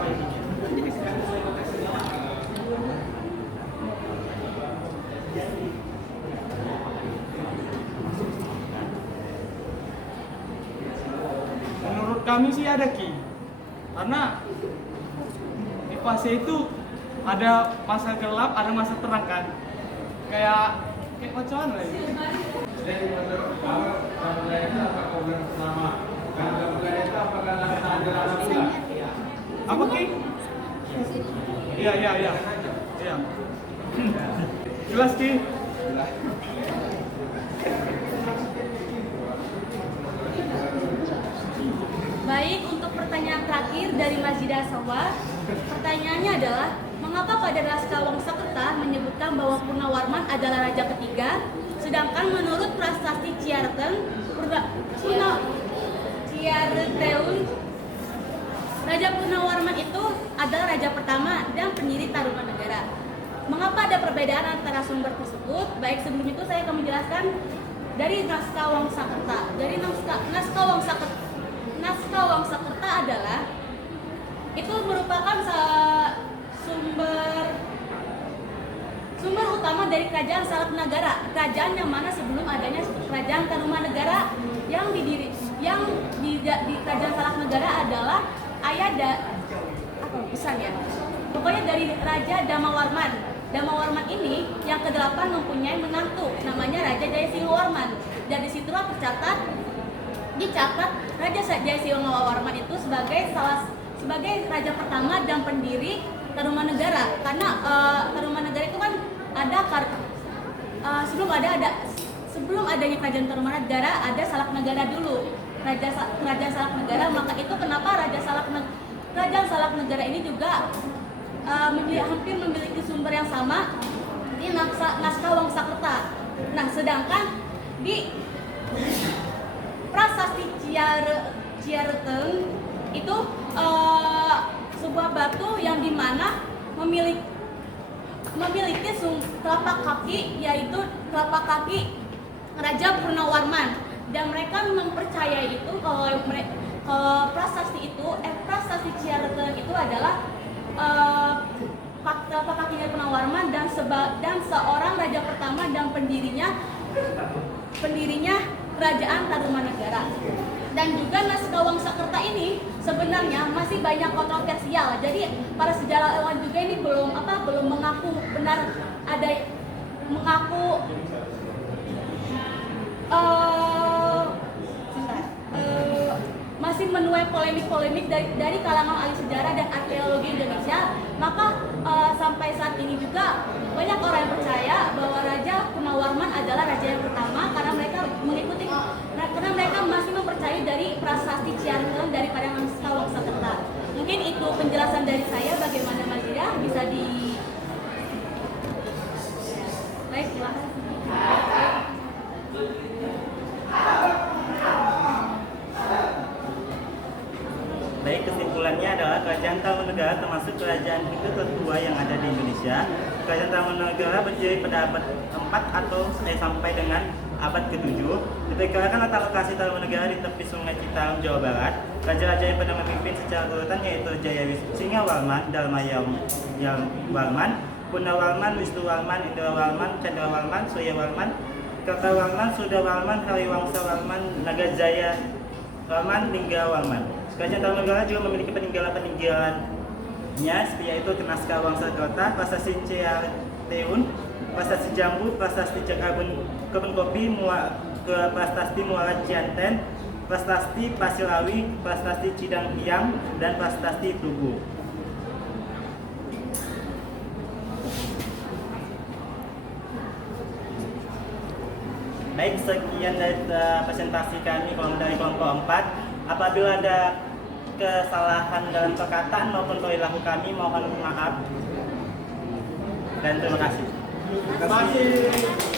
Menurut kami sih ada Ki, karena di fase itu ada masa gelap, ada masa terang kan, kayak macam mana lagi? Jadi menurut kamu bulan itu apakah bulan purnama? Dan bulan itu apakah ada bulan? Apa Ki? Iya. Jelas Ki. Baik, untuk pertanyaan terakhir dari Majidah Sawar, pertanyaannya adalah mengapa pada naskah Wangsakerta menyebutkan bahwa Purnawarman adalah raja ketiga, sedangkan menurut prasasti Ciareteun, Raja Purnawarman itu adalah raja pertama dan pendiri Tarumanegara. Mengapa ada perbedaan antara sumber tersebut? Baik, sebelum itu saya akan menjelaskan dari naskah Wangsakerta. Dari naskah Wangsakerta adalah itu merupakan sumber utama dari kerajaan Salaknagara, kerajaan yang mana sebelum adanya kerajaan Tarumanegara yang di kerajaan Salaknagara adalah pokoknya dari Raja Damawarman. Damawarman ini yang ke-8 mempunyai menantu namanya Raja Jayasingowarman, dan disitulah dicatat Raja Jayasingowarman itu sebagai raja pertama dan pendiri Tarumanegara. Karena Tarumanegara itu kan ada sebelum adanya kerajaan Tarumanegara ada Salaknagara dulu, kerajaan Salaknagara. Maka itu kenapa kerajaan Salaknagara ini juga hampir memiliki sumber yang sama di naskah Wangsakerta. Nah, sedangkan di prasasti Ciareteun itu sebuah batu yang dimana memiliki telapak kaki, yaitu telapak kaki Raja Purnawarman, dan mereka mempercayai itu kalau prasasti Ciareteun itu adalah telapak kakinya Purnawarman dan seorang raja pertama dan pendirinya kerajaan Tarumanegara. Dan juga naskah Wangsakerta ini sebenarnya masih banyak kontroversial. Jadi para sejarawan juga ini belum mengaku benar ada masih menuai polemik-polemik dari kalangan ahli sejarah dan arkeologi Indonesia. Maka sampai saat ini juga banyak orang yang percaya bahwa Raja Purnawarman adalah raja yang pertama karena mereka masih mempercayai dari prasasti Ciareteun daripada naskah Wangsakerta. Mungkin itu penjelasan dari saya. Bagaimana Majidah? Bisa di baik, silakan. Baik, kesimpulannya adalah kerajaan Tarumanegara termasuk kerajaan itu tertua yang ada di Indonesia. Kerajaan Tarumanegara berdiri pada abad 4 atau sampai dengan abad ke-7. Diperkirakan letak lokasi Tarumanegara di tepi Sungai Citarum, Jawa Barat. Raja-raja yang pernah memimpin secara urutan yaitu Jayasingowarman, Darmawarman, Purnawarman, Wisnuwarman, Indrawarman, Candrawarman, Suryawarman, Kata Warman, Suda Warman, Hariwangsa Warman, Nagajaya Warman, Lingga Warman. Kerajaan Tarumanegara juga memiliki peninggalan-peninggalannya, yaitu Naskah Wangsa Kota, Prasasti Ciateun, Prasasti Jambu, Prasasti Kebun Kopi, Prasasti Muara Cianten, Prasasti Pasir Awi, Prasasti Cidang Hiang, dan Prasasti Tugu. Baik, sekian dari presentasi kami dari kelompok 4. Apabila ada kesalahan dalam perkataan maupun perilaku kami, mohon maaf dan terima kasih. Terima kasih.